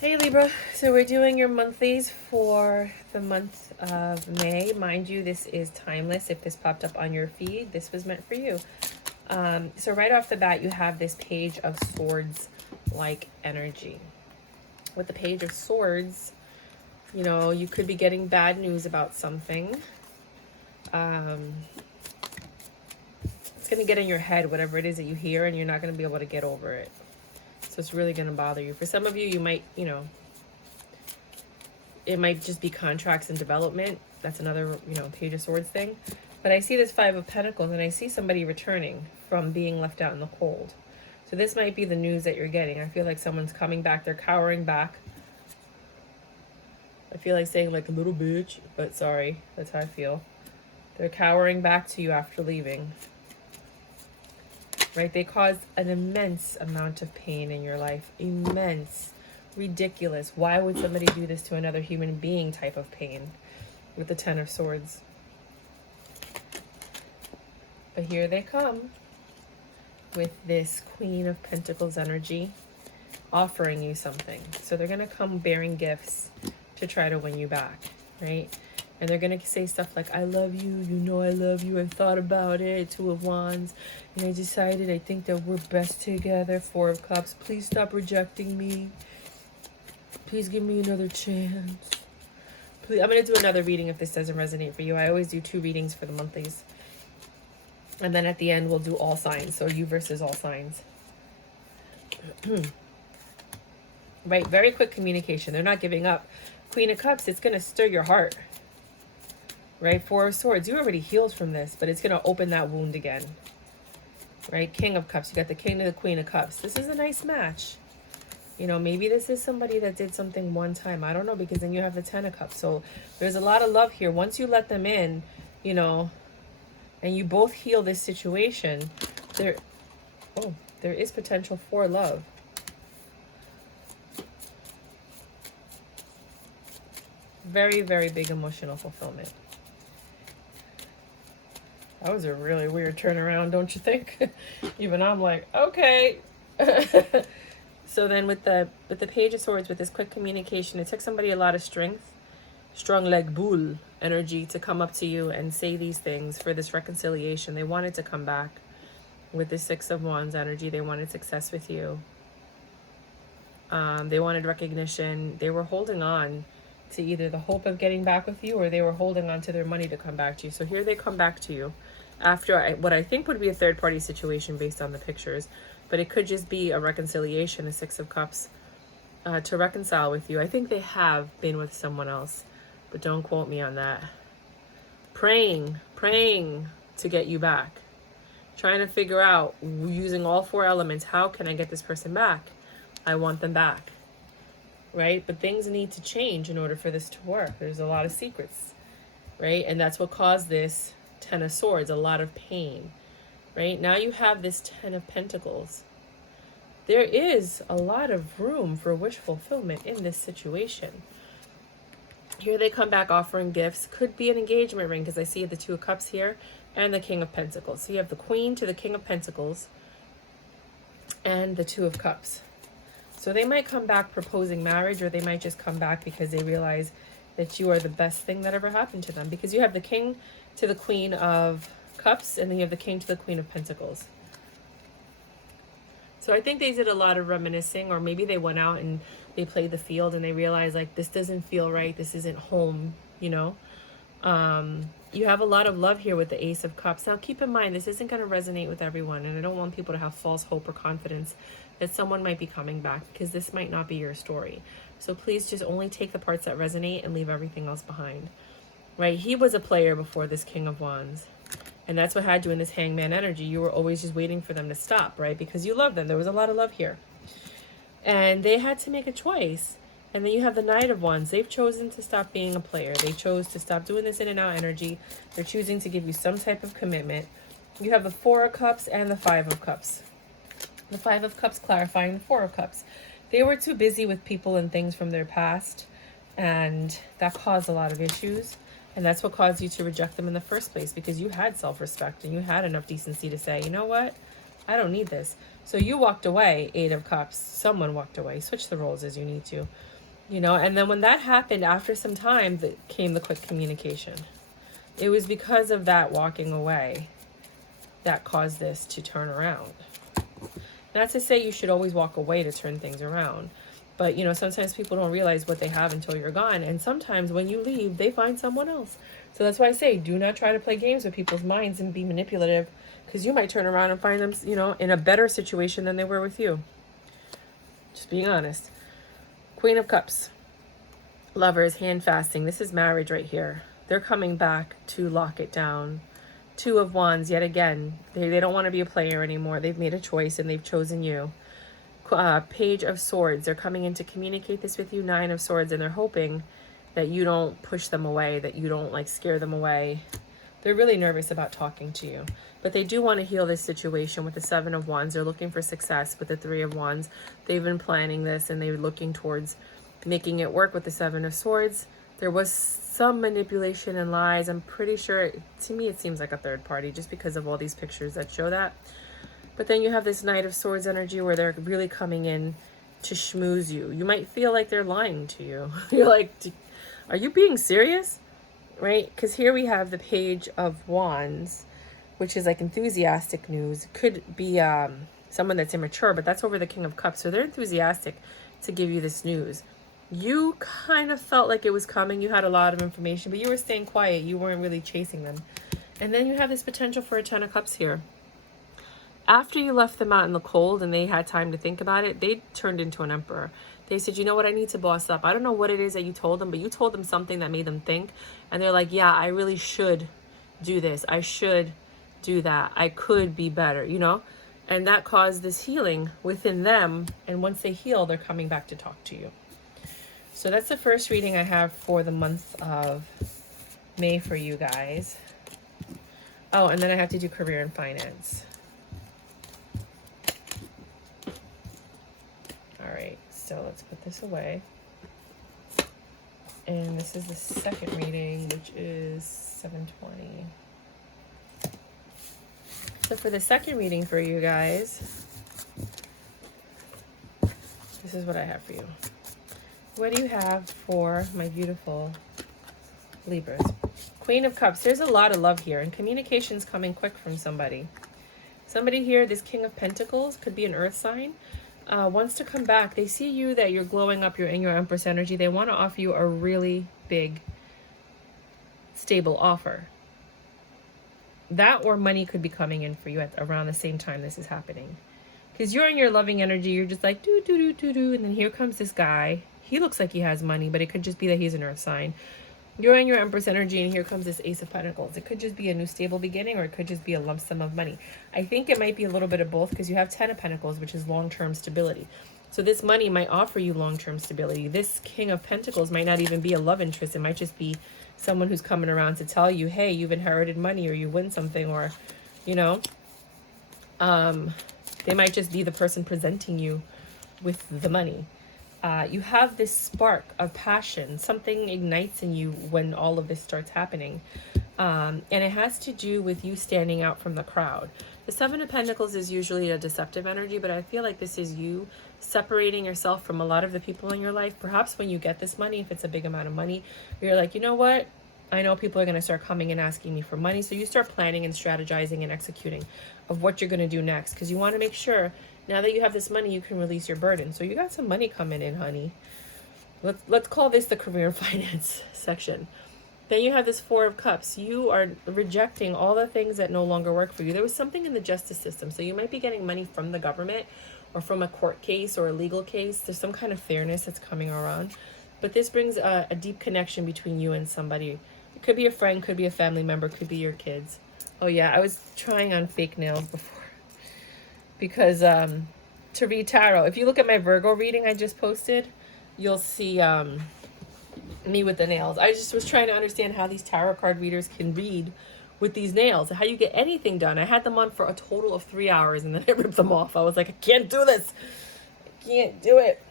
Hey Libra, so we're doing your monthlies for the month of May. Mind you, this is timeless. If this popped up on your feed, this was meant for you. So right off the bat, you have this Page of Swords like energy. With the Page of Swords, you know, you could be getting bad news about something. It's going to get in your head, whatever it is that you hear, and you're not going to be able to get over it. So it's really going to bother you. For some of you, you might, it might just be contracts and development. That's another, Page of Swords thing. But I see this Five of Pentacles, and I see somebody returning from being left out in the cold. So this might be the news that you're getting. I feel like someone's coming back. They're cowering back. I feel like saying like a little bitch, but sorry, that's how I feel. They're cowering back to you after leaving. Right? They caused an immense amount of pain in your life. Immense. Ridiculous. Why would somebody do this to another human being type of pain with the Ten of Swords? But here they come with this Queen of Pentacles energy offering you something. So they're going to come bearing gifts to try to win you back, right? And they're going to say stuff like, I love you, you know I love you, I've thought about it, Two of Wands, and I decided I think that we're best together, Four of Cups, please stop rejecting me. Please give me another chance. Please. I'm going to do another reading if this doesn't resonate for you. I always do 2 readings for the monthlies. And then at the end, we'll do all signs. So you versus all signs. Right, very quick communication. They're not giving up. Queen of Cups, it's going to stir your heart. Right, Four of Swords, you already healed from this, but it's going to open that wound again. Right, King of Cups, you got the King and the Queen of Cups. This is a nice match. You know, maybe this is somebody that did something one time. I don't know, because then you have the Ten of Cups. So there's a lot of love here. Once you let them in, and you both heal this situation, there is potential for love. Very, very big emotional fulfillment. That was a really weird turnaround, don't you think? Even I'm like, okay. So then with the Page of Swords, with this quick communication, it took somebody a lot of strength, strong leg bull energy to come up to you and say these things for this reconciliation. They wanted to come back with the Six of Wands energy. They wanted success with you. They wanted recognition. They were holding on to either the hope of getting back with you, or they were holding on to their money to come back to you. So here they come back to you after what I think would be a third-party situation based on the pictures. But it could just be a reconciliation, a Six of Cups, to reconcile with you. I think they have been with someone else, but don't quote me on that. Praying to get you back. Trying to figure out, using all 4 elements, how can I get this person back? I want them back. Right? But things need to change in order for this to work. There's a lot of secrets. Right? And that's what caused this Ten of Swords, a lot of pain. Right? Now you have this Ten of Pentacles. There is a lot of room for wish fulfillment in this situation. Here they come back offering gifts. Could be an engagement ring, because I see the Two of Cups here and the King of Pentacles. So you have the Queen to the King of Pentacles and the Two of Cups. So they might come back proposing marriage, or they might just come back because they realize that you are the best thing that ever happened to them. Because you have the King to the Queen of Cups, and then you have the King to the Queen of Pentacles. So I think they did a lot of reminiscing, or maybe they went out and they played the field and they realized, like, this doesn't feel right. This isn't home, You have a lot of love here with the Ace of Cups. Now, keep in mind, this isn't going to resonate with everyone, and I don't want people to have false hope or confidence that someone might be coming back, because this might not be your story. So please just only take the parts that resonate and leave everything else behind. Right? He was a player before this King of Wands. And that's what had you in this Hangman energy. You were always just waiting for them to stop, right? Because you love them. There was a lot of love here. And they had to make a choice. And then you have the Knight of Wands. They've chosen to stop being a player. They chose to stop doing this in and out energy. They're choosing to give you some type of commitment. You have the Four of Cups and the Five of Cups. The Five of Cups clarifying the Four of Cups. They were too busy with people and things from their past, and that caused a lot of issues. And that's what caused you to reject them in the first place, because you had self-respect and you had enough decency to say, you know what? I don't need this. So you walked away, Eight of Cups. Someone walked away. Switch the roles as you need to. You know, and then when that happened, after some time, came the quick communication. It was because of that walking away that caused this to turn around. Not to say you should always walk away to turn things around. But, you know, sometimes people don't realize what they have until you're gone. And sometimes when you leave, they find someone else. So that's why I say, do not try to play games with people's minds and be manipulative. Because you might turn around and find them, you know, in a better situation than they were with you. Just being honest. Queen of Cups. Lovers, hand fasting. This is marriage right here. They're coming back to lock it down. Two of Wands, yet again. They don't want to be a player anymore. They've made a choice and they've chosen you. Page of Swords. They're coming in to communicate this with you. Nine of Swords. And they're hoping that you don't push them away. That you don't like scare them away. They're really nervous about talking to you. But they do want to heal this situation with the Seven of Wands. They're looking for success with the Three of Wands. They've been planning this and they're looking towards making it work with the Seven of Swords. There was some manipulation and lies. I'm pretty sure, to me, it seems like a third party just because of all these pictures that show that. But then you have this Knight of Swords energy where they're really coming in to schmooze you. You might feel like they're lying to you. You're like, are you being serious? Right? Because here we have the Page of Wands, which is like enthusiastic news. Could be someone that's immature, but that's over the King of Cups. So they're enthusiastic to give you this news. You kind of felt like it was coming. You had a lot of information, but you were staying quiet. You weren't really chasing them. And then you have this potential for a Ten of Cups here. After you left them out in the cold and they had time to think about it, they turned into an emperor. They said, you know what, I need to boss up. I don't know what it is that you told them, but you told them something that made them think. And they're like, yeah, I really should do this. I should do that. I could be better, you know? And that caused this healing within them. And once they heal, they're coming back to talk to you. So that's the first reading I have for the month of May for you guys. Oh, and then I have to do career and finance. All right, so let's put this away. And this is the second reading, which is 720. So for the second reading for you guys, this is what I have for you. What do you have for my beautiful Libras? Queen of Cups. There's a lot of love here, and communication's coming quick from somebody. Somebody here, this King of Pentacles, could be an earth sign. Wants to come back. They see you that you're glowing up, you're in your Empress energy. They want to offer you a really big, stable offer. That or money could be coming in for you at around the same time this is happening. Because you're in your loving energy, you're just like, do, do, do, do, do. And then here comes this guy. He looks like he has money, but it could just be that he's an earth sign. You're in your Empress energy, and here comes this Ace of Pentacles. It could just be a new stable beginning, or it could just be a lump sum of money. I think it might be a little bit of both, because you have 10 of Pentacles, which is long-term stability. So this money might offer you long-term stability. This King of Pentacles might not even be a love interest. It might just be someone who's coming around to tell you, hey, you've inherited money, or you win something, or, you know, they might just be the person presenting you with the money. You have this spark of passion. Something ignites in you when all of this starts happening. And it has to do with you standing out from the crowd. The Seven of Pentacles is usually a deceptive energy, but I feel like this is you separating yourself from a lot of the people in your life. Perhaps when you get this money, if it's a big amount of money, you're like, you know what? I know people are going to start coming and asking me for money. So you start planning and strategizing and executing of what you're going to do next, because you want to make sure now that you have this money, you can release your burden. So you got some money coming in, honey. Let's call this the career and finance section. Then you have this Four of Cups. You are rejecting all the things that no longer work for you. There was something in the justice system. So you might be getting money from the government or from a court case or a legal case. There's some kind of fairness that's coming around. But this brings a deep connection between you and somebody. It could be a friend, could be a family member, could be your kids. Oh yeah, I was trying on fake nails before. Because to read tarot, if you look at my Virgo reading I just posted, you'll see me with the nails. I just was trying to understand how these tarot card readers can read with these nails, how you get anything done. I had them on for a total of 3 hours, and then I ripped them off. I was like, I can't do this. I can't do it.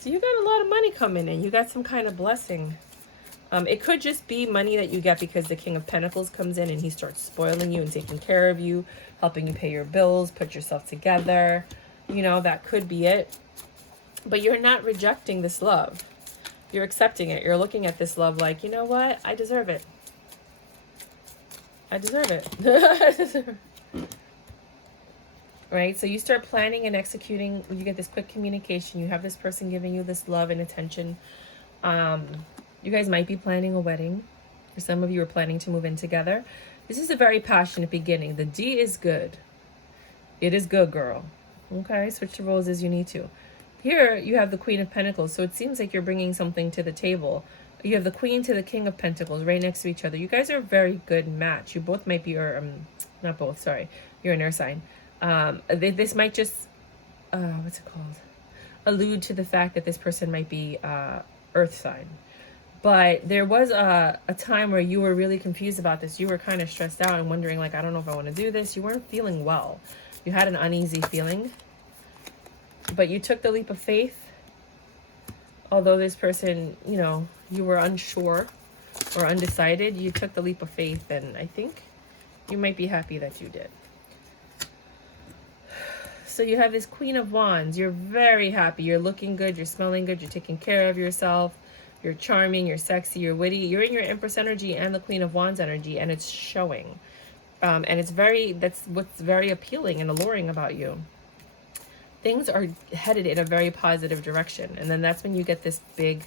So you got a lot of money coming in. You got some kind of blessing. It could just be money that you get because the King of Pentacles comes in and he starts spoiling you and taking care of you, helping you pay your bills, put yourself together. You know, that could be it. But you're not rejecting this love. You're accepting it. You're looking at this love like, you know what? I deserve it. I deserve it. Right? So you start planning and executing. You get this quick communication. You have this person giving you this love and attention. You guys might be planning a wedding. For some of you are planning to move in together. This is a very passionate beginning. The D is good. It is good, girl. Okay, switch the roles as you need to. Here you have the Queen of Pentacles. So it seems like you're bringing something to the table. You have the Queen to the King of Pentacles right next to each other. You guys are a very good match. You both might be, or not both, sorry. You're an air sign. This might just, what's it called? Allude to the fact that this person might be earth sign. But there was a time where you were really confused about this. You were kind of stressed out and wondering, like, I don't know if I want to do this. You weren't feeling well. You had an uneasy feeling. But you took the leap of faith. Although this person, you know, you were unsure or undecided, you took the leap of faith. And I think you might be happy that you did. So you have this Queen of Wands. You're very happy. You're looking good. You're smelling good. You're taking care of yourself. You're charming, you're sexy, you're witty. You're in your Empress energy and the Queen of Wands energy, and it's showing. And that's what's very appealing and alluring about you. Things are headed in a very positive direction. And then that's when you get this big,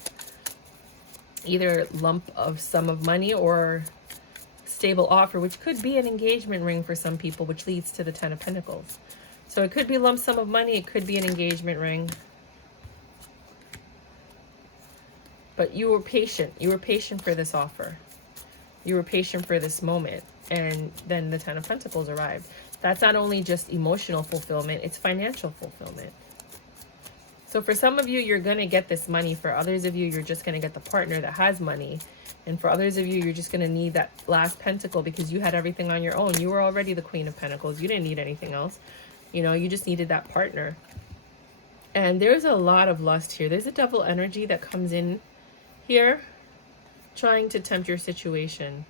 either lump of sum of money or stable offer, which could be an engagement ring for some people, which leads to the Ten of Pentacles. So it could be lump sum of money, it could be an engagement ring. But you were patient. You were patient for this offer. You were patient for this moment. And then the Ten of Pentacles arrived. That's not only just emotional fulfillment, it's financial fulfillment. So for some of you, you're going to get this money. For others of you, you're just going to get the partner that has money. And for others of you, you're just going to need that last pentacle because you had everything on your own. You were already the Queen of Pentacles. You didn't need anything else. You know, you just needed that partner. And there's a lot of lust here. There's a double energy that comes in here, trying to tempt your situation.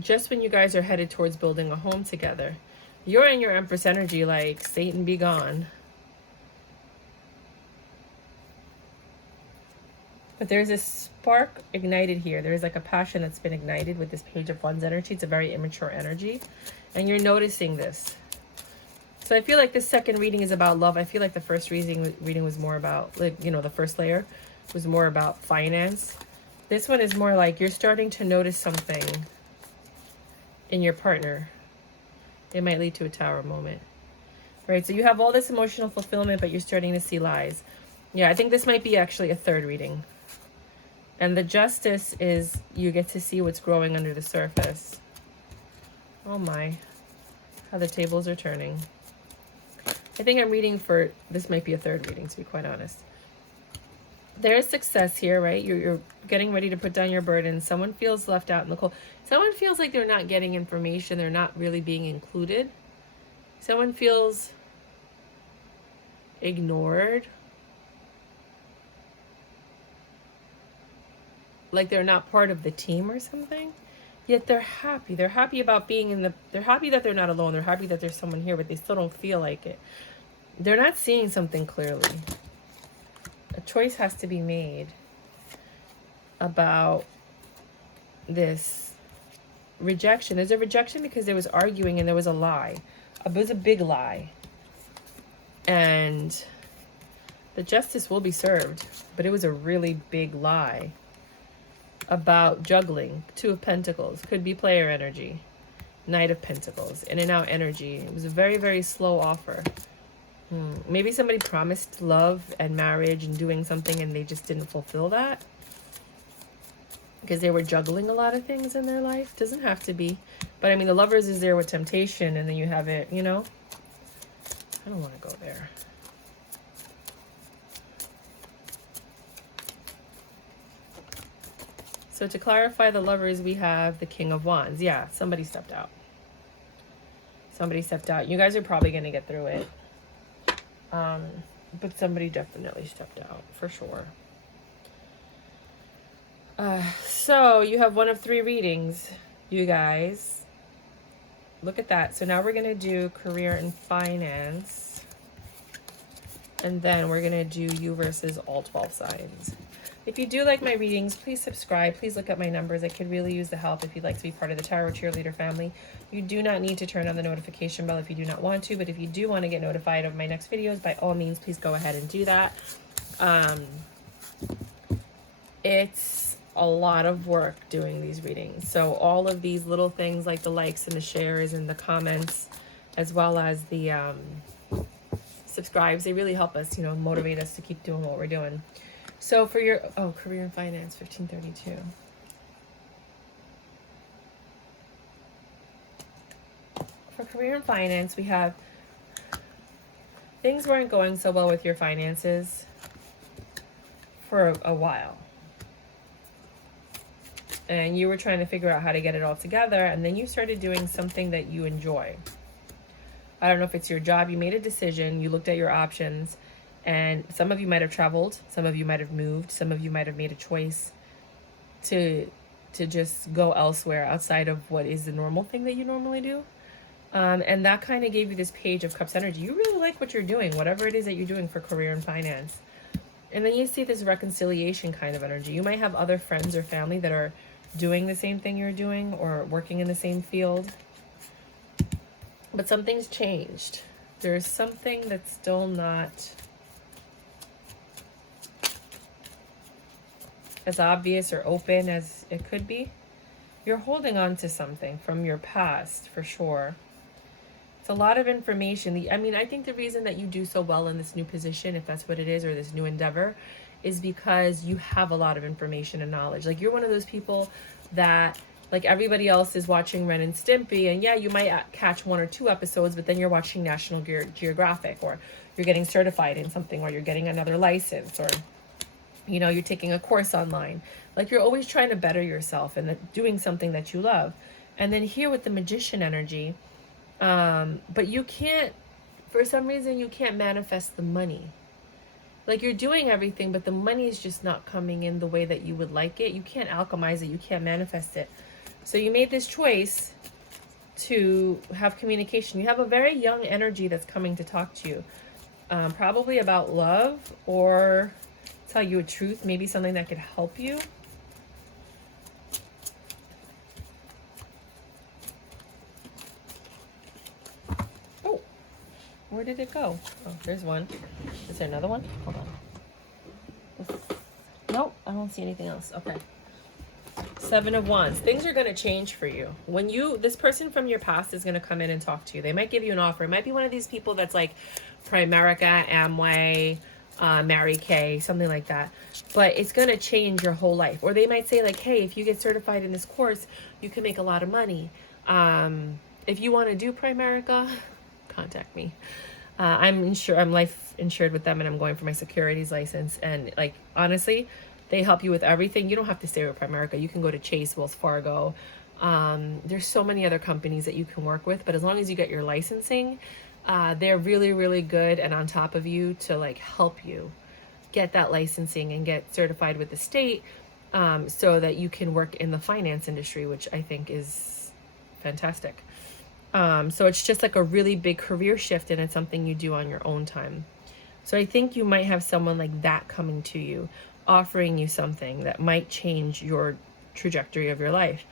Just when you guys are headed towards building a home together, you're in your Empress energy like, Satan be gone. But there's a spark ignited here. There's like a passion that's been ignited with this Page of Wands energy. It's a very immature energy. And you're noticing this. So I feel like this second reading is about love. I feel like the first reading was more about, like, you know, the first layer was more about finance. This one is more like you're starting to notice something in your partner. It might lead to a Tower moment. Right? So you have all this emotional fulfillment, but you're starting to see lies. Yeah, I think this might be actually a third reading. And the Justice is you get to see what's growing under the surface. Oh my. How the tables are turning. I think I'm reading for, this might be a third reading, to be quite honest. There's success here, right? You're getting ready to put down your burden. Someone feels left out in the cold. Someone feels like they're not getting information. They're not really being included. Someone feels ignored. Like they're not part of the team or something. Yet they're happy. They're happy about being in the... They're happy that they're not alone. They're happy that there's someone here, but they still don't feel like it. They're not seeing something clearly. A choice has to be made about this rejection. There's a rejection because there was arguing and there was a lie. It was a big lie. And the justice will be served, but it was a really big lie about juggling. Two of Pentacles. Could be player energy. Knight of Pentacles. In and out energy. It was a very, very slow offer. Maybe somebody promised love and marriage and doing something and they just didn't fulfill that. Because they were juggling a lot of things in their life. Doesn't have to be. But I mean, the Lovers is there with temptation and then you have it, you know. I don't want to go there. So to clarify the Lovers, we have the King of Wands. Yeah, somebody stepped out. Somebody stepped out. You guys are probably going to get through it. But somebody definitely stepped out, for sure. So you have one of 3 readings, you guys. Look at that. So now we're going to do career and finance. And then we're going to do you versus all 12 signs. If you do like my readings, please subscribe. Please look at my numbers. I could really use the help if you'd like to be part of the Tarot Cheerleader family. You do not need to turn on the notification bell if you do not want to, but if you do want to get notified of my next videos, by all means, please go ahead and do that. It's a lot of work doing these readings. So all of these little things like the likes and the shares and the comments, as well as the subscribes, they really help us, you know, motivate us to keep doing what we're doing. So for your, career and finance, 1532. For career and finance, we have things weren't going so well with your finances for a while. And you were trying to figure out how to get it all together, and then you started doing something that you enjoy. I don't know if it's your job. You made a decision, you looked at your options, and some of you might have traveled, some of you might have moved, some of you might have made a choice to just go elsewhere outside of what is the normal thing that you normally do. And that kind of gave you this Page of Cups energy. You really like what you're doing, whatever it is that you're doing for career and finance. And then you see this reconciliation kind of energy. You might have other friends or family that are doing the same thing you're doing or working in the same field. But something's changed. There's something that's still not as obvious or open as it could be. You're holding on to something from your past, for sure. It's a lot of information. I think the reason that you do so well in this new position, if that's what it is, or this new endeavor, is because you have a lot of information and knowledge. Like, you're one of those people that, like, everybody else is watching Ren and Stimpy, and yeah, you might catch 1 or 2 episodes, but then you're watching National Geographic, or you're getting certified in something, or you're getting another license, or, you know, you're taking a course online. Like, you're always trying to better yourself and doing something that you love. And then here with the Magician energy, but you can't, for some reason, you can't manifest the money. Like, you're doing everything, but the money is just not coming in the way that you would like it. You can't alchemize it. You can't manifest it. So you made this choice to have communication. You have a very young energy that's coming to talk to you, probably about love, or tell you a truth, maybe something that could help you. Oh, where did it go? Oh, there's one. Is there another one? Hold on. Nope, I don't see anything else. Okay. 7 of Wands. Things are going to change for you. When this person from your past is going to come in and talk to you. They might give you an offer. It might be one of these people that's like Primerica, Amway, Mary Kay, something like that. But it's going to change your whole life. Or they might say like, hey, if you get certified in this course, you can make a lot of money. If you want to do Primerica, contact me. I'm life insured with them, and I'm going for my securities license. And like, honestly, they help you with everything. You don't have to stay with Primerica. You can go to Chase, Wells Fargo. There's so many other companies that you can work with, but as long as you get your licensing, they're really, really good and on top of you to like help you get that licensing and get certified with the state, so that you can work in the finance industry, which I think is fantastic. So it's just like a really big career shift, and it's something you do on your own time. So I think you might have someone like that coming to you, offering you something that might change your trajectory of your life.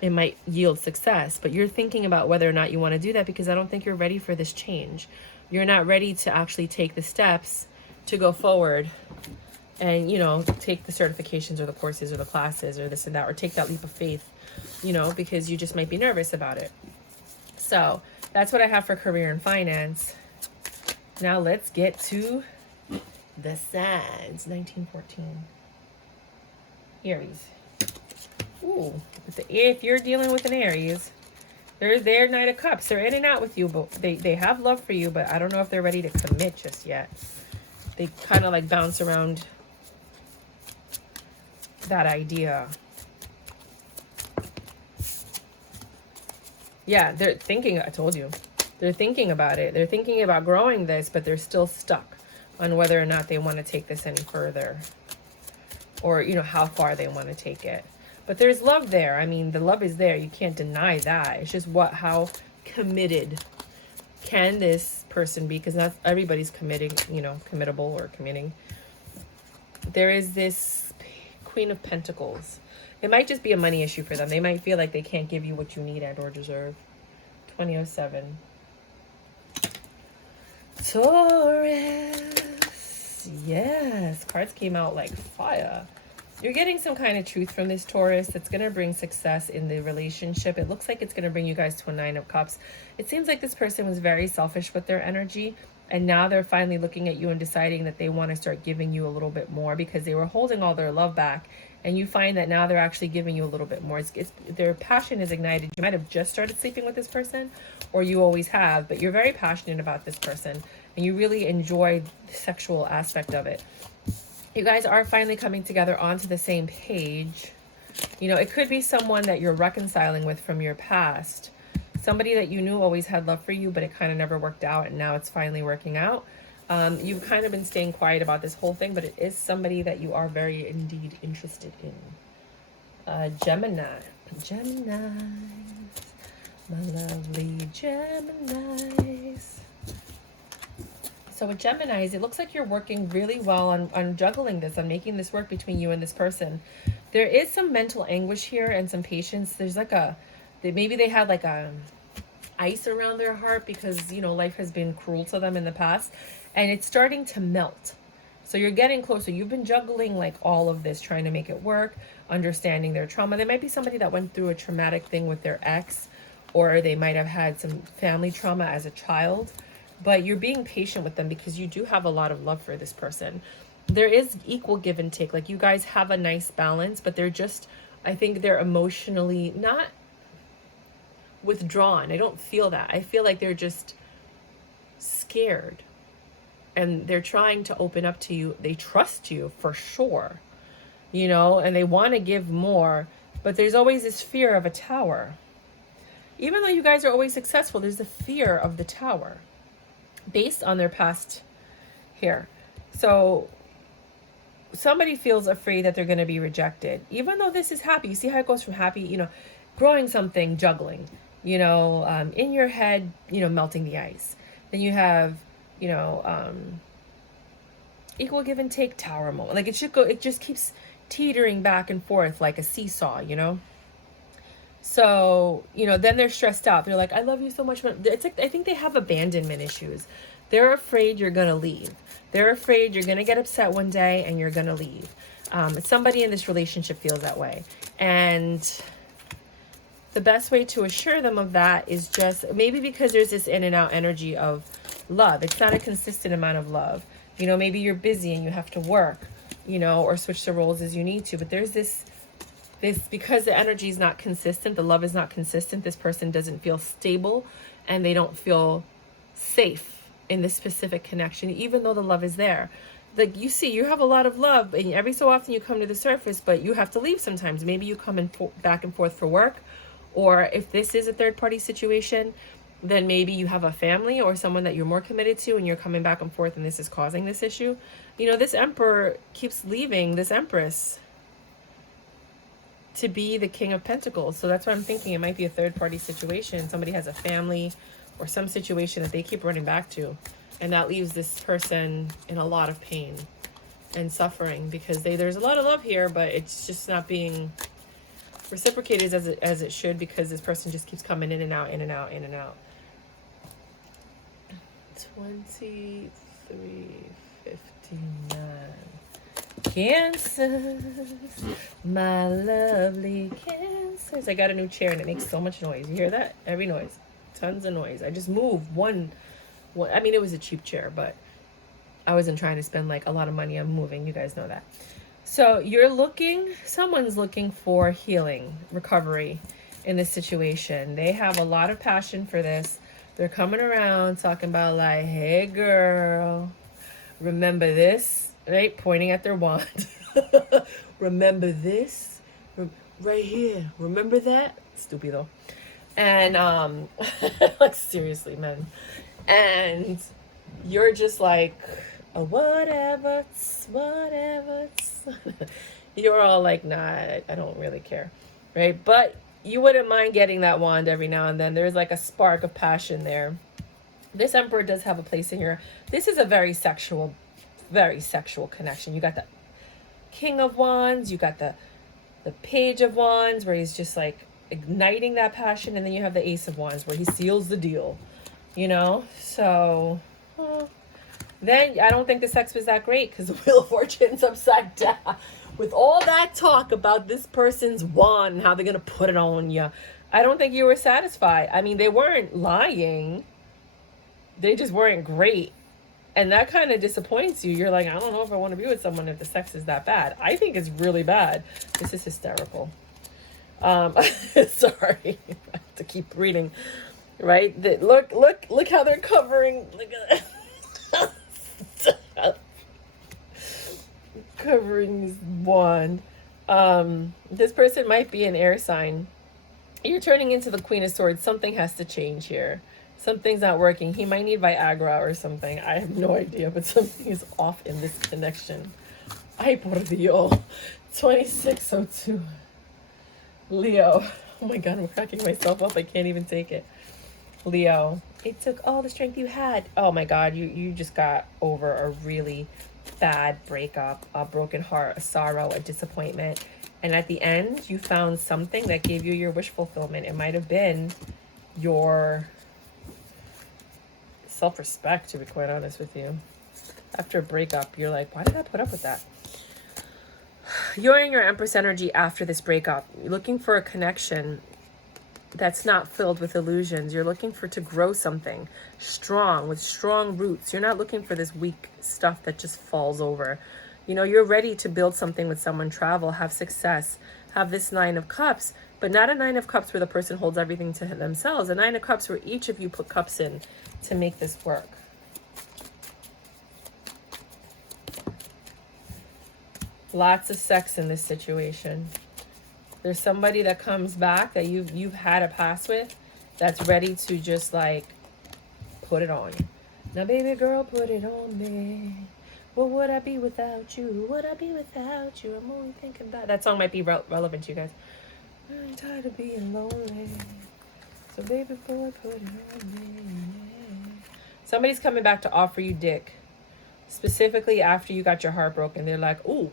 It might yield success, but you're thinking about whether or not you want to do that, because I don't think you're ready for this change. You're not ready to actually take the steps to go forward and, you know, take the certifications or the courses or the classes or this and that, or take that leap of faith, you know, because you just might be nervous about it. So that's what I have for career and finance. Now let's get to the signs. 1914. Aries. Ooh, if you're dealing with an Aries, they're their Knight of Cups. They're in and out with you, but they have love for you, but I don't know if they're ready to commit just yet. They kind of like bounce around that idea. Yeah, they're thinking, I told you, they're thinking about it. They're thinking about growing this, but they're still stuck on whether or not they want to take this any further. or, you know, how far they want to take it. But there's love there. I mean, the love is there. You can't deny that. It's just how committed can this person be? Because not everybody's committing, you know, committable or committing. There is this Queen of Pentacles. It might just be a money issue for them. They might feel like they can't give you what you need and or deserve. 2007. Taurus. Yes, cards came out like fire. You're getting some kind of truth from this Taurus that's going to bring success in the relationship. It looks like it's going to bring you guys to a 9 of Cups. It seems like this person was very selfish with their energy, and now they're finally looking at you and deciding that they want to start giving you a little bit more because they were holding all their love back, and you find that now they're actually giving you a little bit more. Their passion is ignited. You might have just started sleeping with this person, or you always have, but you're very passionate about this person, and you really enjoy the sexual aspect of it. You guys are finally coming together onto the same page. You know, it could be someone that you're reconciling with from your past. Somebody that you knew always had love for you, but it kind of never worked out, and now it's finally working out. You've kind of been staying quiet about this whole thing, but it is somebody that you are very indeed interested in. Gemini. Geminis. My lovely Geminis. So with Geminis, it looks like you're working really well on juggling this, on making this work between you and this person. There is some mental anguish here and some patience. There's like maybe they had like a ice around their heart because, you know, life has been cruel to them in the past, and it's starting to melt. So you're getting closer. You've been juggling like all of this, trying to make it work, understanding their trauma. There might be somebody that went through a traumatic thing with their ex, or they might have had some family trauma as a child. But you're being patient with them because you do have a lot of love for this person. There is equal give and take. Like, you guys have a nice balance, but they're just, I think they're emotionally not withdrawn. I don't feel that. I feel like they're just scared. And they're trying to open up to you. They trust you for sure, you know, and they want to give more. But there's always this fear of a tower. Even though you guys are always successful, there's the fear of the tower, based on their past here. So somebody feels afraid that they're going to be rejected, even though this is happy. You see how it goes from happy, you know, growing something, juggling, you know, in your head, you know, melting the ice. Then you have, you know, equal give and take, tower moment. Like, it just keeps teetering back and forth like a seesaw, you know. So, you know, then they're stressed out. They're like, I love you so much. But it's like, I think they have abandonment issues. They're afraid you're going to leave. They're afraid you're going to get upset one day and you're going to leave. Somebody in this relationship feels that way. And the best way to assure them of that is just, maybe because there's this in and out energy of love. It's not a consistent amount of love. You know, maybe you're busy and you have to work, you know, or switch the roles as you need to. But there's this, because the energy is not consistent, the love is not consistent, this person doesn't feel stable and they don't feel safe in this specific connection, even though the love is there. Like, you see, you have a lot of love, and every so often you come to the surface, but you have to leave sometimes. Maybe you come in back and forth for work, or if this is a third-party situation, then maybe you have a family or someone that you're more committed to, and you're coming back and forth, and this is causing this issue. You know, this Emperor keeps leaving this Empress to be the King of Pentacles. So that's why I'm thinking it might be a third-party situation. Somebody has a family or some situation that they keep running back to, and that leaves this person in a lot of pain and suffering because there's a lot of love here, but it's just not being reciprocated as it should, because this person just keeps coming in and out, in and out, in and out. 23:59. Cancers, my lovely Cancers. I got a new chair and it makes so much noise. You hear that? Every noise. Tons of noise. I just moved one. I mean, it was a cheap chair, but I wasn't trying to spend like a lot of money on moving. You guys know that. So someone's looking for healing, recovery in this situation. They have a lot of passion for this. They're coming around talking about like, hey girl, remember this? Right? Pointing at their wand. Remember this? Right here. Remember that? Stupido. And, like, seriously, man. And you're just like, Oh, whatever, whatever. You're all like, nah, I don't really care, right? But you wouldn't mind getting that wand every now and then. There's like a spark of passion there. This Emperor does have a place in here. This is a very sexual connection. You got the King of Wands, you got the Page of Wands, where he's just like igniting that passion, and then you have the Ace of Wands, where he seals the deal, you know? So then I don't think the sex was that great, because the Wheel of Fortune's upside down. With all that talk about this person's wand and how they're going to put it on you, I don't think you were satisfied. I mean, they weren't lying. They just weren't great. And that kind of disappoints you. You're like, I don't know if I want to be with someone if the sex is that bad. I think it's really bad. This is hysterical. Sorry, I have to keep reading. Right? Look how they're covering. Look at covering his wand. This person might be an air sign. You're turning into the Queen of Swords. Something has to change here. Something's not working. He might need Viagra or something. I have no idea, but something is off in this connection. Ay, por Dios. 2602. Leo. Oh my God, I'm cracking myself up. I can't even take it. Leo. It took all the strength you had. Oh my God, you just got over a really bad breakup, a broken heart, a sorrow, a disappointment. And at the end, you found something that gave you your wish fulfillment. It might have been your self-respect, to be quite honest with you. After a breakup, you're like, why did I put up with that? You're in your Empress energy after this breakup. You're looking for a connection that's not filled with illusions. You're looking to grow something strong, with strong roots. You're not looking for this weak stuff that just falls over. You know, you're ready to build something with someone, travel, have success, have this Nine of Cups, but not a Nine of Cups where the person holds everything to themselves. A Nine of Cups where each of you put cups in to make this work. Lots of sex in this situation. There's somebody that comes back that you've had a past with that's ready to just like put it on. Now, baby girl, put it on me. What would I be without you? Would I be without you? I'm only thinking about... That song might be relevant to you guys. I'm tired of being lonely. So baby boy, put it on me. Somebody's coming back to offer you dick. Specifically after you got your heart broken. They're like, ooh,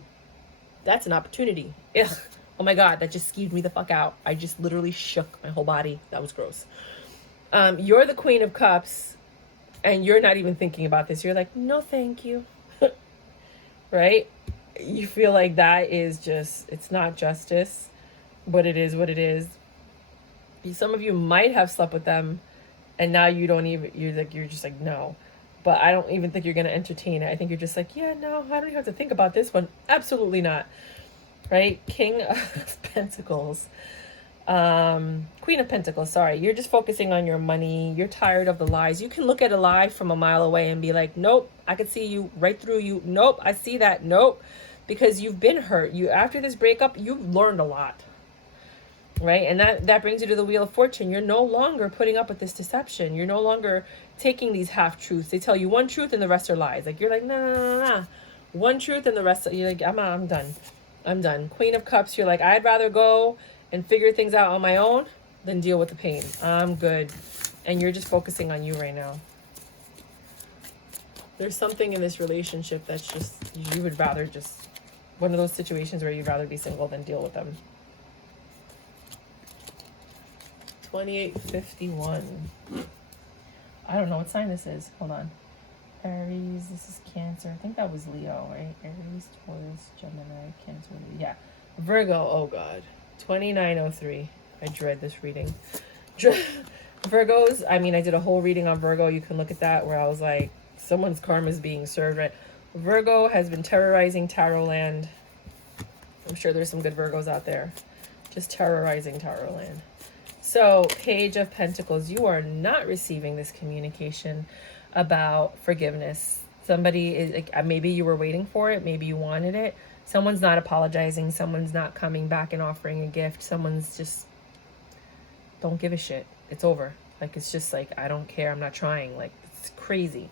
that's an opportunity. Ugh. Oh my God, that just skeeved me the fuck out. I just literally shook my whole body. That was gross. You're the Queen of Cups, and you're not even thinking about this. You're like, no, thank you. Right? You feel like that is just, it's not justice, but it is what it is. Some of you might have slept with them, and now you don't even, you're just like, no. But I don't even think you're going to entertain it. I think you're just like, yeah, no, I don't even have to think about this one. Absolutely not. Right? King of Pentacles. Queen of Pentacles, sorry. You're just focusing on your money. You're tired of the lies. You can look at a lie from a mile away and be like, nope, I can see you right through you. Nope, I see that. Nope. Because you've been hurt. After this breakup, you've learned a lot. Right? And that brings you to the Wheel of Fortune. You're no longer putting up with this deception. You're no longer taking these half-truths. They tell you one truth and the rest are lies. Like, you're like, no. One truth and the rest, you're like, I'm done. I'm done. Queen of Cups, you're like, I'd rather go and figure things out on my own than deal with the pain. I'm good. And you're just focusing on you right now. There's something in this relationship that's just, you would rather just, one of those situations where you'd rather be single than deal with them. 2851. I don't know what sign this is. Hold on. Aries, this is Cancer. I think that was Leo, right? Aries, Taurus, Gemini, Cancer. Yeah. Virgo, oh God. 2903. I dread this reading. Virgos, I mean, I did a whole reading on Virgo. You can look at that where I was like, someone's karma is being served, right? Virgo has been terrorizing Tarot land. I'm sure there's some good Virgos out there. Just terrorizing Tarot land. So, Page of Pentacles, you are not receiving this communication about forgiveness. Somebody is like, maybe you were waiting for it, maybe you wanted it. Someone's not apologizing, someone's not coming back and offering a gift, someone's just don't give a shit. It's over. Like, it's just like, I don't care, I'm not trying. Like, it's crazy.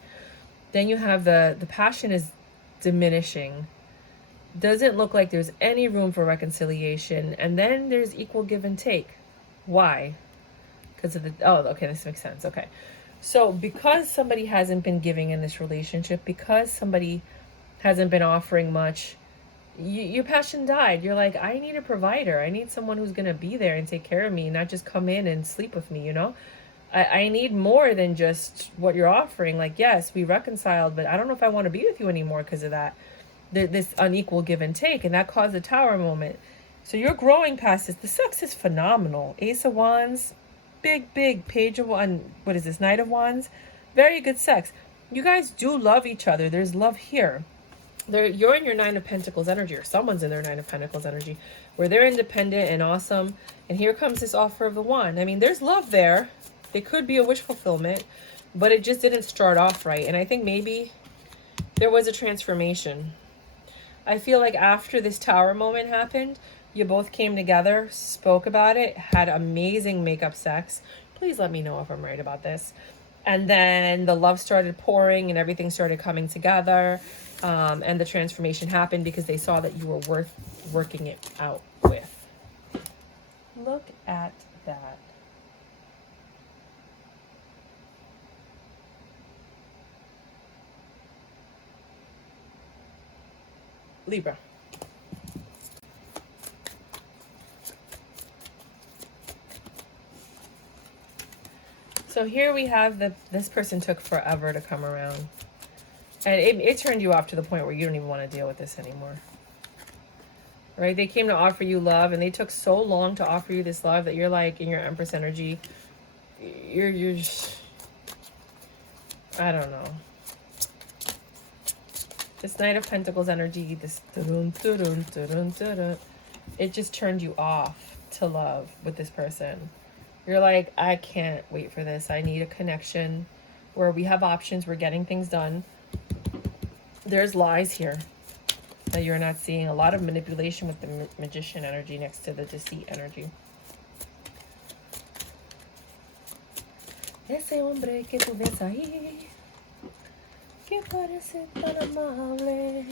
Then you have the passion is diminishing. Doesn't look like there's any room for reconciliation. And then there's equal give and take. Why? Because of the, oh, okay, this makes sense. Okay. So because somebody hasn't been giving in this relationship, because somebody hasn't been offering much, your passion died. You're like, I need a provider. I need someone who's going to be there and take care of me, not just come in and sleep with me, you know? I need more than just what you're offering. Like, yes, we reconciled, but I don't know if I want to be with you anymore because of that. This unequal give and take, and that caused a tower moment. So you're growing past this. The sex is phenomenal. Ace of Wands, big Page of Wands. What is this? Knight of Wands. Very good sex. You guys do love each other. There's love here. You're in your Nine of Pentacles energy, or someone's in their Nine of Pentacles energy, where they're independent and awesome. And here comes this offer of the wand. I mean, there's love there. It could be a wish fulfillment, but it just didn't start off right. And I think maybe there was a transformation. I feel like after this tower moment happened, you both came together, spoke about it, had amazing makeup sex. Please let me know if I'm right about this. And then the love started pouring and everything started coming together. And the transformation happened because they saw that you were worth working it out with. Look at that. Libra. So here we have this person took forever to come around. And it turned you off to the point where you don't even want to deal with this anymore. Right? They came to offer you love, and they took so long to offer you this love that you're like, in your Empress energy, you're just, I don't know. This Knight of Pentacles energy, this it just turned you off to love with this person. You're like, I can't wait for this. I need a connection where we have options. We're getting things done. There's lies here that you're not seeing. A lot of manipulation with the Magician energy next to the Deceit energy. Ese hombre que tú ves ahí, que parece tan amable.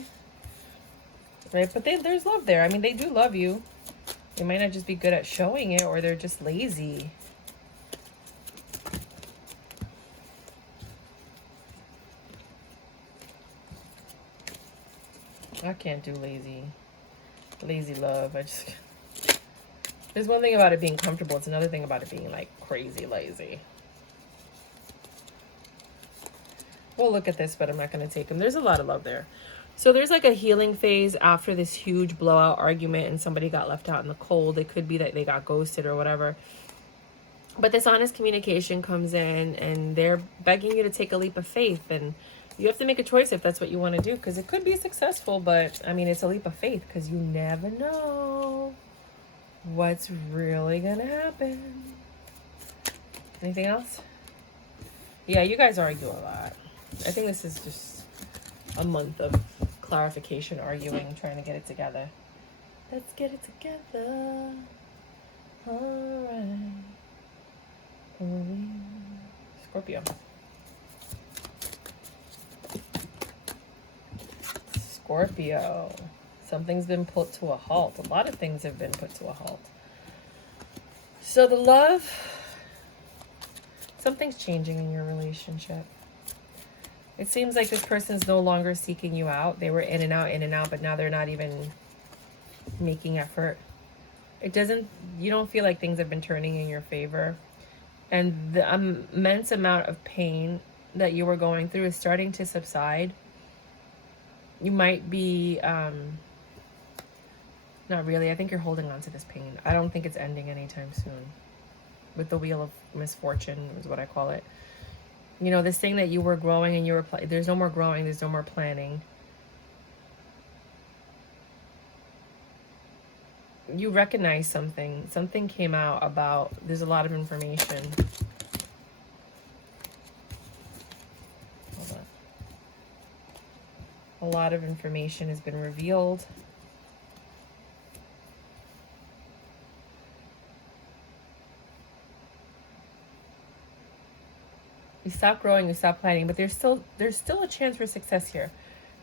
Right, but there's love there. I mean, they do love you. They might not just be good at showing it, or they're just lazy. I can't do lazy love. There's one thing about it being comfortable. It's another thing about it being like crazy lazy. We'll look at this, but I'm not going to take them. There's a lot of love there. So there's like a healing phase after this huge blowout argument and somebody got left out in the cold. It could be that they got ghosted or whatever. But this honest communication comes in and they're begging you to take a leap of faith. And you have to make a choice if that's what you want to do, because it could be successful. But I mean, it's a leap of faith because you never know what's really going to happen. Anything else? Yeah, you guys argue a lot. I think this is just a month of clarification, arguing, trying to get it together. Let's get it together. All right. Scorpio. Scorpio. Something's been put to a halt. A lot of things have been put to a halt. So the love, something's changing in your relationship. It seems like this person's no longer seeking you out. They were in and out, but now they're not even making effort. It doesn't, you don't feel like things have been turning in your favor. And the immense amount of pain that you were going through is starting to subside. You might be, not really. I think you're holding on to this pain. I don't think it's ending anytime soon. With the wheel of misfortune is what I call it. You know, this thing that you were growing and you were, there's no more growing, there's no more planning. You recognize something. Something came out about, there's a lot of information. Hold on. A lot of information has been revealed. You stop growing, you stop planning, but there's still a chance for success here.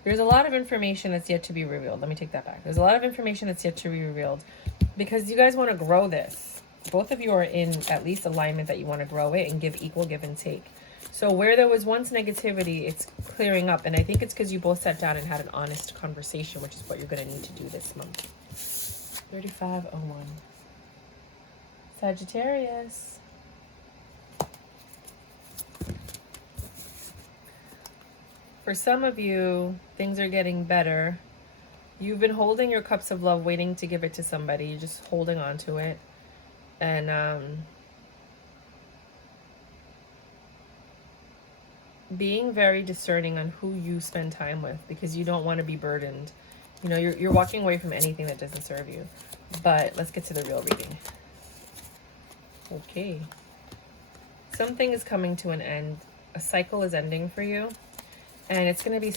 There's a lot of information that's yet to be revealed. Let me take that back. There's a lot of information that's yet to be revealed because you guys want to grow this. Both of you are in at least alignment that you want to grow it and give equal give and take. So where there was once negativity, it's clearing up. And I think it's because you both sat down and had an honest conversation, which is what you're going to need to do this month. 3501. Sagittarius. For some of you, things are getting better. You've been holding your cups of love, waiting to give it to somebody. You're just holding on to it. And being very discerning on who you spend time with, because you don't want to be burdened. You know, you're walking away from anything that doesn't serve you. But let's get to the real reading. Okay. Something is coming to an end. A cycle is ending for you. And it's going to be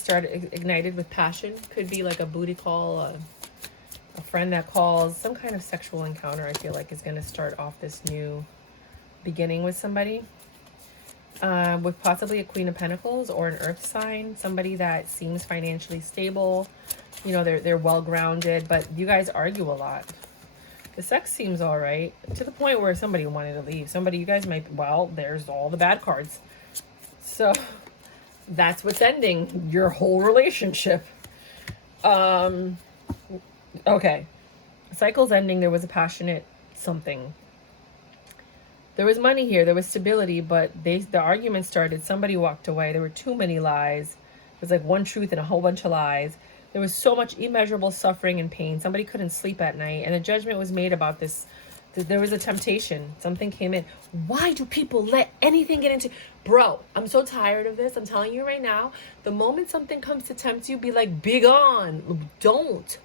ignited with passion. Could be like a booty call, a friend that calls, some kind of sexual encounter, I feel like, is going to start off this new beginning with somebody. With possibly a Queen of Pentacles or an Earth sign. Somebody that seems financially stable. You know, they're well-grounded, but you guys argue a lot. The sex seems all right. To the point where somebody wanted to leave. You guys might, well, there's all the bad cards. So that's what's ending your whole relationship. Okay. Cycle's ending. There was a passionate something. There was money here. There was stability, but the argument started. Somebody walked away. There were too many lies. It was like one truth and a whole bunch of lies. There was so much immeasurable suffering and pain. Somebody couldn't sleep at night, and a judgment was made about this. There was a temptation. Something came in. Why do people let anything get into... Bro, I'm so tired of this. I'm telling you right now, the moment something comes to tempt you, be like, big on. Don't.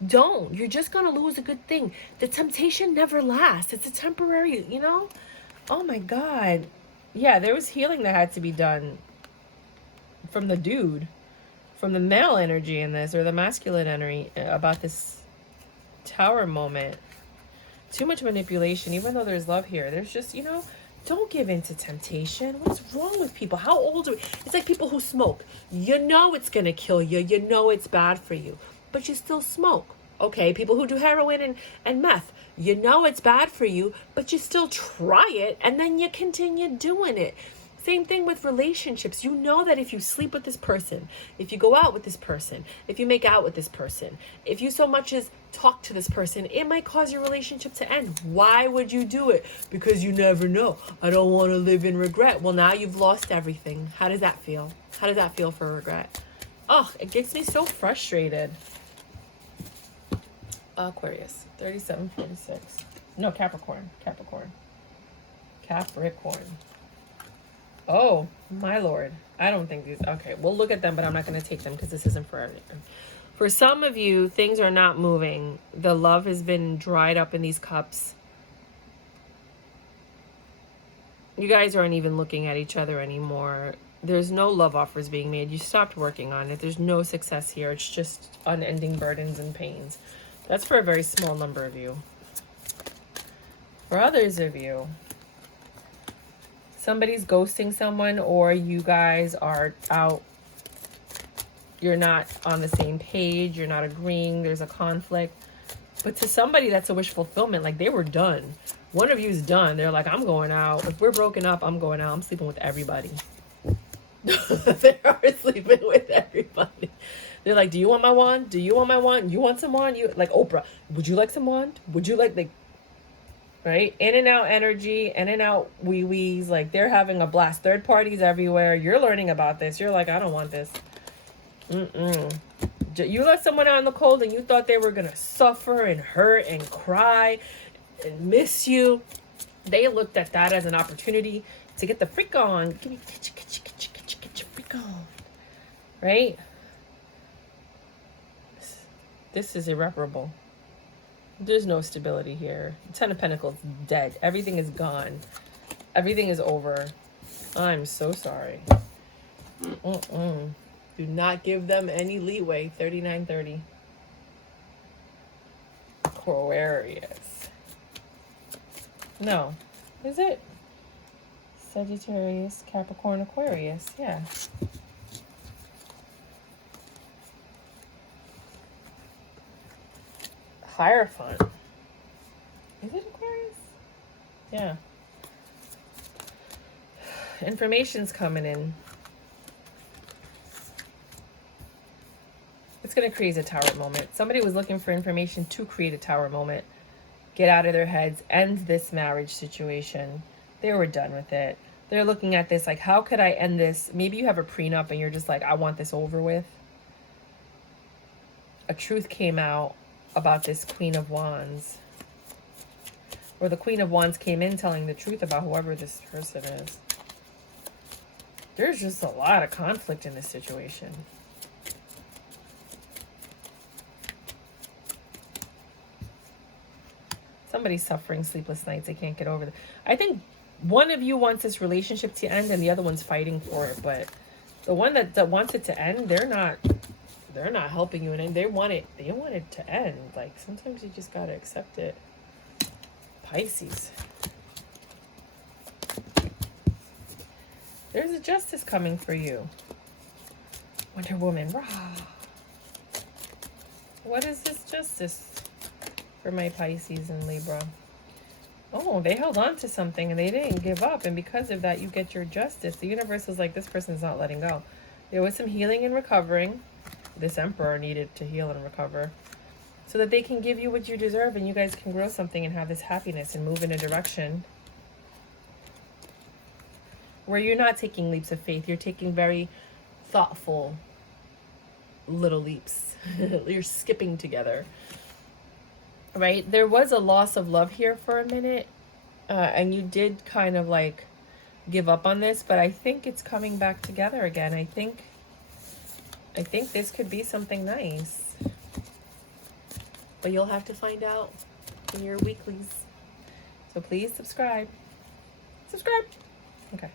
You're just going to lose a good thing. The temptation never lasts. It's a temporary, you know? Oh my God. Yeah, there was healing that had to be done from the dude, from the male energy in this, or the masculine energy about this tower moment. Too much manipulation, even though there's love here. There's just, you know, don't give in to temptation. What's wrong with people? How old are we? It's like people who smoke. You know it's going to kill you. You know it's bad for you, but you still smoke. Okay, people who do heroin and meth. You know it's bad for you, but you still try it, and then you continue doing it. Same thing with relationships. You know that if you sleep with this person, if you go out with this person, if you make out with this person, if you so much as talk to this person, it might cause your relationship to end. Why would you do it? Because you never know. I don't want to live in regret. Well, now you've lost everything. How does that feel? How does that feel for regret? Oh, it gets me so frustrated. Aquarius, 3746. No, Capricorn. Oh, my Lord. I don't think these... Okay, we'll look at them, but I'm not going to take them because this isn't for everyone. For some of you, things are not moving. The love has been dried up in these cups. You guys aren't even looking at each other anymore. There's no love offers being made. You stopped working on it. There's no success here. It's just unending burdens and pains. That's for a very small number of you. For others of you, somebody's ghosting someone, or you guys are out. You're not on the same page. You're not agreeing. There's a conflict. But to somebody, that's a wish fulfillment. Like, they were done. One of you's done. They're like, I'm going out. If we're broken up, I'm going out. I'm sleeping with everybody. They are sleeping with everybody. They're like, do you want my wand? Do you want my wand? You want some wand? You like Oprah. Would you like some wand? Would you like right? In and out energy, in and out wee-wees. Like, they're having a blast. Third parties everywhere. You're learning about this. You're like, I don't want this. You let someone out in the cold and you thought they were going to suffer and hurt and cry and miss you. They looked at that as an opportunity to get the freak on. Get your freak on. Right? This is irreparable. There's no stability here. Ten of Pentacles, dead. Everything is gone. Everything is over. I'm so sorry. Do not give them any leeway. 3930. Aquarius. No. Is it? Sagittarius, Capricorn, Aquarius. Yeah. Hierophant. Is it Aquarius? Yeah. Information's coming in. It's going to create a tower moment. Somebody was looking for information to create a tower moment. Get out of their heads. End this marriage situation. They were done with it. They're looking at this like, how could I end this? Maybe you have a prenup and you're just like, I want this over with. A truth came out about this Queen of Wands. Or the Queen of Wands came in telling the truth about whoever this person is. There's just a lot of conflict in this situation. Somebody's suffering sleepless nights. They can't get over it. I think one of you wants this relationship to end and the other one's fighting for it. But the one that wants it to end, they're not helping you. And they want it to end. Like, sometimes you just gotta accept it. Pisces. There's a justice coming for you. Wonder Woman. Rah. What is this justice for my Pisces and Libra? Oh, they held on to something and they didn't give up. And because of that, you get your justice. The universe is like, this person's not letting go. There was some healing and recovering. This Emperor needed to heal and recover so that they can give you what you deserve and you guys can grow something and have this happiness and move in a direction where you're not taking leaps of faith. You're taking very thoughtful little leaps. You're skipping together. Right? There was a loss of love here for a minute. And you did kind of like give up on this, but I think it's coming back together again. I think this could be something nice. But you'll have to find out in your weeklies. So please subscribe. Subscribe. Okay.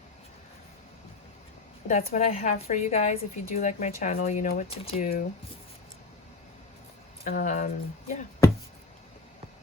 That's what I have for you guys. If you do like my channel, you know what to do. Yeah.